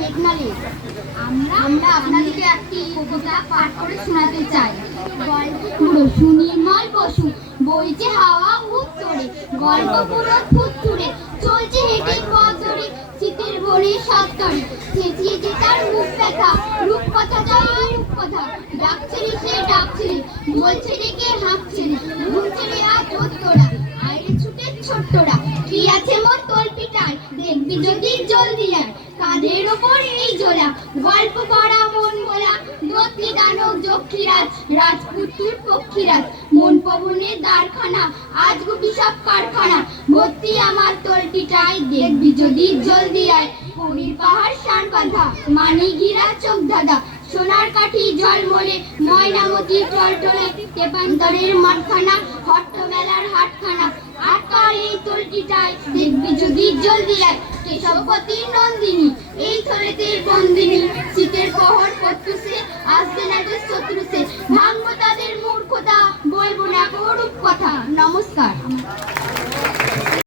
মেঘনালী। আমরা আপনাদেরকে একটি কবিতা পাঠ করে শোনাতে চাই। পুরো সুনির্মল বসু বইছে হাওয়া উত্তরে, গল্প পুরো থুতথুরে চলছে হেঁটে পথ ধরে, শীতের ভোরে সত্তরে চেঁচিয়েছে তার মুখ ব্যথা, রূপকথা চাই রূপকথা, ডাকছে রে সে ডাকছে রে, বলছে ডেকে হাঁকছে রে, ঘুরছে রে আজ তোরা আইরে ছুটে ছোট্টরা, কি আছে মোর তোল পিটায় দেখবি যদি জলদি আয়, কাঁধের ওপর এই জোলা গল্প পড়া মন বলা, দত্তি দানব যক্ষীরাজ রাজপুত্র পক্ষীরাজ, মন পবনের দ্বারখানা আজ গুপি সব কারখানা, ভর্তি আমার তলটিটায় দেখবি যদি জলদি আয়, পুরীর পাহাড় শান বাঁধা মানি ঘিরা চোখ ধাঁধা, সোনার কাঠি জলমলে ময়নামতি টলটলে, তেপান্তরের মাঠখানা হট্টমেলার হাটখানা, আটকার এই তলটিটায় দেখবি যদি জলদি আয়, কেশবতী নন্দিনী এই থলেতে বন্দিনী, শীতের প্রহর পড়তেছে আসবে না তো শত্রু সে, ভাঙবো তাদের মূর্খতা বলবো না রূপ কথা। নমস্কার।